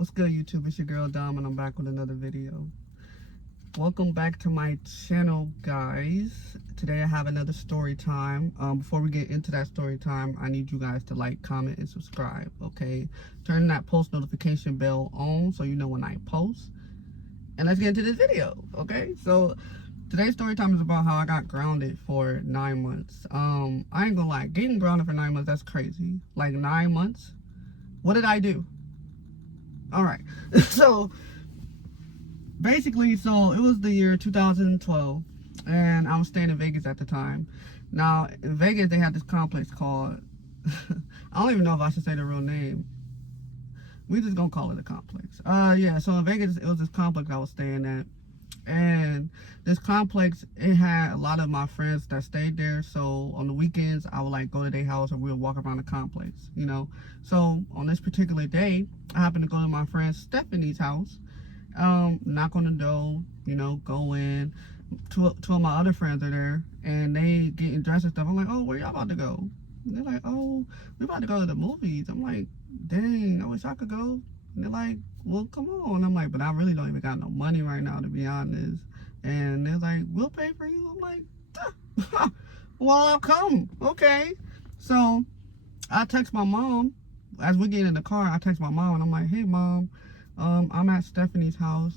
What's good, YouTube? It's your girl Dom, and I'm back with another video. Welcome back to my channel, guys. Today I have another story time. Before we get into that story time, I need you guys to like, comment, and subscribe. Okay, turn that post notification bell on so you know when I post. And let's get into this video. Okay, so today's story time is about how I got grounded for 9 months. I ain't gonna lie, getting grounded for 9 months—that's crazy. Like 9 months. What did I do? All right, so basically, it was the year 2012, and I was staying in Vegas at the time. Now, in Vegas, they had this complex called, I don't even know if I should say the real name. We just gonna call it a complex. Yeah, so in Vegas, it was this complex I was staying at. And this complex, it had a lot of my friends that stayed there. So on the weekends, I would like go to their house, or we would walk around the complex, you know. So on this particular day, I happened to go to my friend Stephanie's house, knock on the door, you know, go in. Two of my other friends are there, and they getting dressed and stuff. I'm like, oh, where y'all about to go? And they're like, oh, we about to go to the movies. I'm like, dang, I wish I could go. And they're like, well, come on. I'm like, but I really don't even got no money right now, to be honest. And they're like, we'll pay for you. I'm like, well, I'll come. Okay. So I text my mom. As we get in the car, I text my mom, and I'm like, hey, Mom, I'm at Stephanie's house.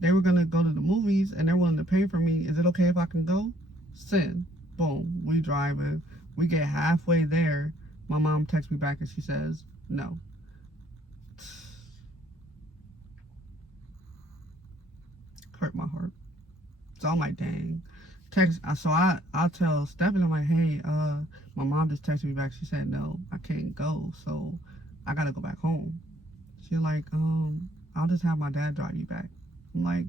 They were going to go to the movies, and they're willing to pay for me. Is it okay if I can go? Send. Boom. We driving. We get halfway there. My mom texts me back, and she says, no. Hurt my heart. So I'm like, dang. So I'll tell Stephanie, I'm like, hey, my mom just texted me back. She said, no, I can't go. So I gotta go back home. She's like, I'll just have my dad drive you back. I'm like,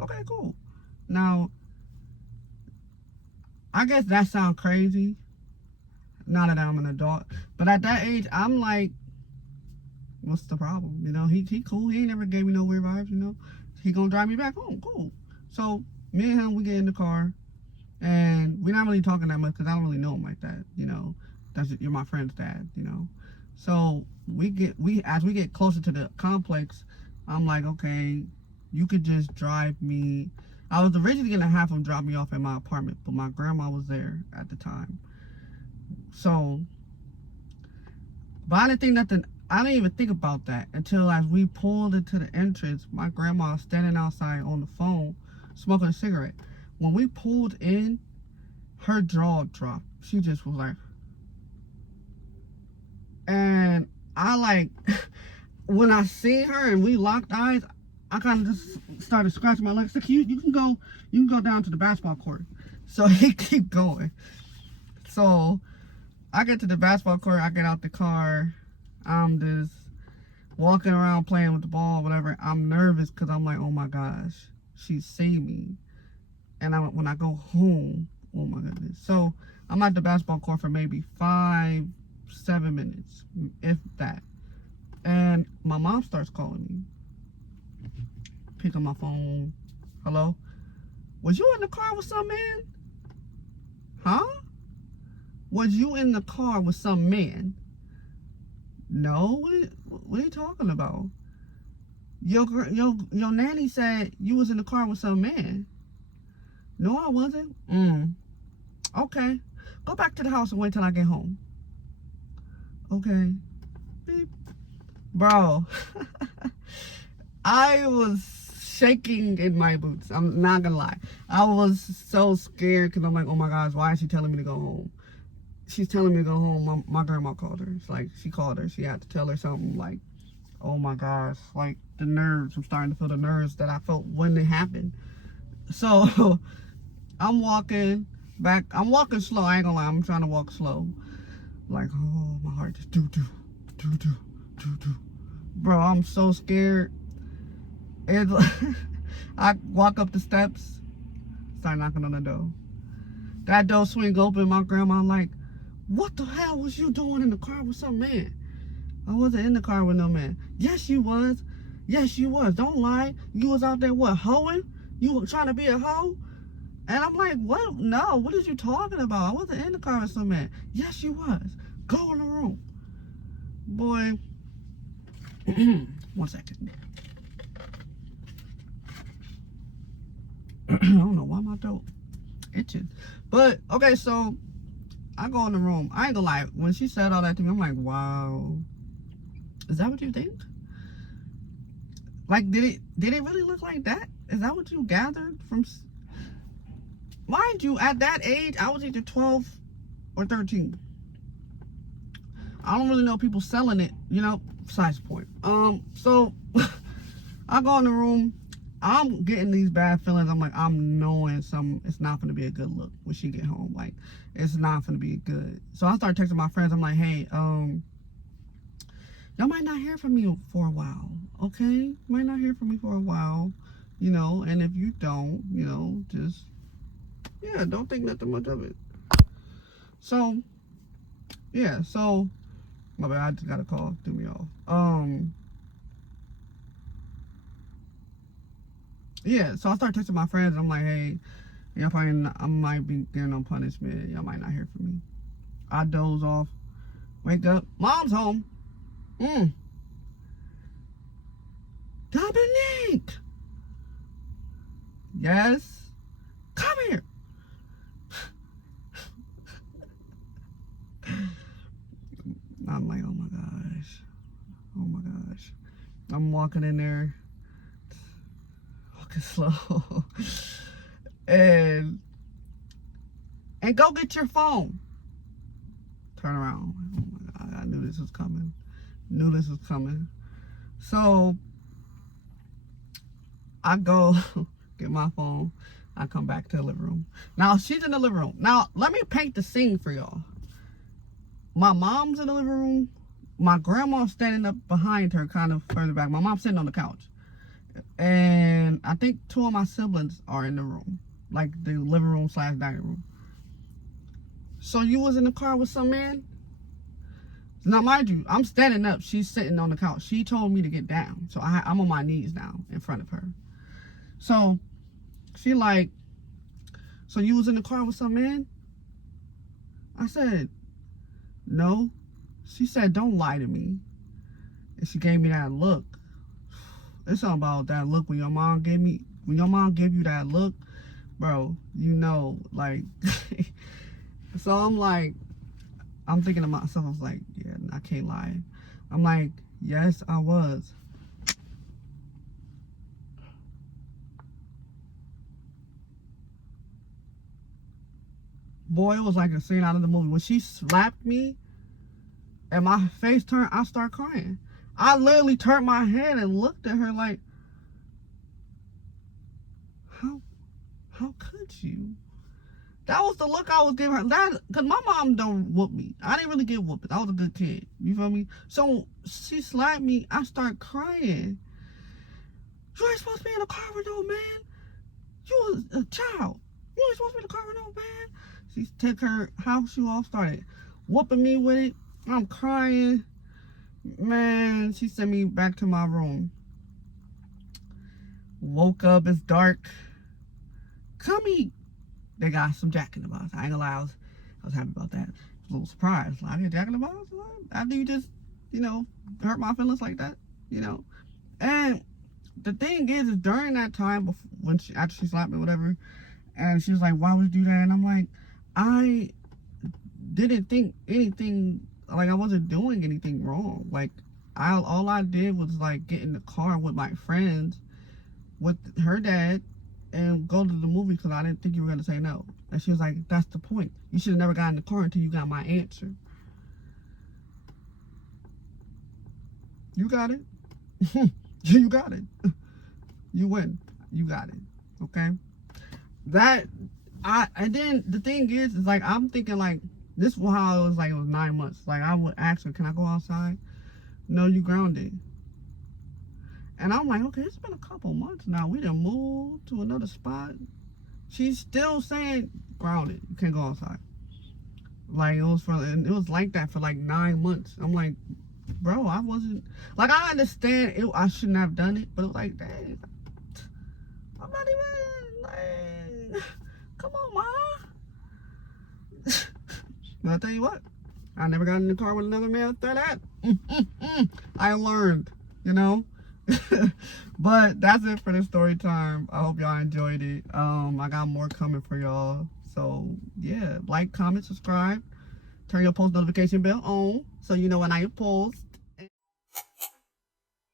okay, cool. Now, I guess that sounds crazy now that I'm an adult. But at that age, I'm like, what's the problem? You know, he cool. He ain't never gave me no weird vibes, you know. He gonna drive me back home. Cool. So me and him, we get in the car, and we're not really talking that much because I don't really know him like that, you know. You're my friend's dad, you know. So as we get closer to the complex, I'm like, okay, you could just drive me. I was originally gonna have him drop me off at my apartment, but my grandma was there at the time. So, but I didn't even think about that until as we pulled into the entrance, my grandma was standing outside on the phone, smoking a cigarette. When we pulled in, her jaw dropped. She just was like, and I like, when I seen her and we locked eyes, I kind of just started scratching my legs. Like, you can go down to the basketball court. So he keep going. So I get to the basketball court, I get out the car. I'm just walking around playing with the ball, whatever. I'm nervous because I'm like, oh my gosh, she see me. And when I go home, oh my goodness. So I'm at the basketball court for maybe 5-7 minutes, if that. And my mom starts calling me. Pick up my phone. Hello? Was you in the car with some man? Huh? Was you in the car with some man? No, what are you talking about? Your nanny said you was in the car with some man. No, I wasn't. Okay. Go back to the house and wait till I get home. Okay. Beep. Bro, I was shaking in my boots. I'm not gonna lie. I was so scared because I'm like, oh my gosh, why is she telling me to go home? She's telling me to go home. My grandma called her. It's like, she called her. She had to tell her something. Like, oh my gosh, like the nerves. I'm starting to feel the nerves that I felt when it happened. So I'm walking back. I'm walking slow. I ain't gonna lie. I'm trying to walk slow. Like, oh, my heart just do. Bro, I'm so scared. It's like, I walk up the steps, start knocking on the door. That door swing open. My grandma like, what the hell was you doing in the car with some man? I wasn't in the car with no man. Yes, you was. Yes, you was. Don't lie. You was out there, what, hoeing? You were trying to be a hoe? And I'm like, what? No, what is you talking about? I wasn't in the car with some man. Yes, you was. Go in the room. Boy, 1 second. I don't know why my throat itching. But, okay, so I go in the room. I ain't gonna lie. When she said all that to me, I'm like, wow. Is that what you think? Like, did it really look like that? Is that what you gathered from? Mind you, at that age, I was either 12 or 13. I don't really know people selling it, you know, size point. So I go in the room. I'm getting these bad feelings. I'm like, I'm knowing it's not going to be a good look when she get home. Like, it's not going to be good. So I start texting my friends. I'm like, hey, y'all might not hear from me for a while, okay? Might not hear from me for a while, you know, and if you don't, you know, just, yeah, don't think nothing much of it. So, yeah, so, my bad, I just got a call, threw me off. Yeah, so I start texting my friends, and I'm like, hey, y'all probably, I might be getting on punishment, y'all might not hear from me. I doze off, wake up, mom's home. Dominique! Yes? Come here! I'm like, oh my gosh. Oh my gosh. I'm walking in there, walking slow. and go get your phone. Turn around. Oh my God, I knew this was coming. So I go get my phone. I come back to the living room. Now she's in the living room. Now let me paint the scene for y'all. My mom's in the living room. My grandma's standing up behind her, kind of further back. My mom's sitting on the couch. And I think 2 of my siblings are in the room. Like the living room / dining room. So you was in the car with some man? Now, mind you, I'm standing up. She's sitting on the couch. She told me to get down. So I'm on my knees now in front of her. So she like, so you was in the car with some man? I said, no. She said, don't lie to me. And she gave me that look. It's all about that look when your mom gave you that look, bro, you know, like, so I'm like, I'm thinking to myself, I was like, yeah, I can't lie. I'm like, yes, I was. Boy, it was like a scene out of the movie. When she slapped me and my face turned, I start crying. I literally turned my head and looked at her like, how could you? That was the look I was giving her. That, cause my mom don't whoop me. I didn't really get whooped. I was a good kid. You feel me? So she slapped me. I start crying. You ain't supposed to be in a car with no man. You was a child. You ain't supposed to be in a car with no man. She took her house shoe off, started whooping me with it. I'm crying. Man, she sent me back to my room. Woke up, it's dark. Come eat. They got some Jack in the Box. I ain't gonna lie, I was happy about that. I was a little surprised. Like, Jack in the Box? After you just, you know, hurt my feelings like that, you know? And the thing is during that time, after she slapped me, whatever, and she was like, why would you do that? And I'm like, I didn't think anything, like I wasn't doing anything wrong. Like, all I did was like get in the car with my friends, with her dad, and go to the movie because I didn't think you were going to say no. And she was like, that's the point. You should have never got in the car until you got my answer. You got it. You got it. You win. You got it. Okay? And then the thing is like, I'm thinking like, this was how it was like, it was 9 months. Like, I would ask her, can I go outside? No, you grounded. And I'm like, okay, it's been a couple months now. We done moved to another spot. She's still saying grounded. You can't go outside. Like, it was like that for like 9 months. I'm like, bro, I wasn't, like, I understand I shouldn't have done it, but it was like, dang, I'm not even, like, come on, ma. But I'll tell you what, I never got in the car with another man after that. I learned, you know. But that's it for the story time. I hope y'all enjoyed it. I got more coming for y'all. So yeah, like, comment, subscribe, turn your post notification bell on so you know when I post.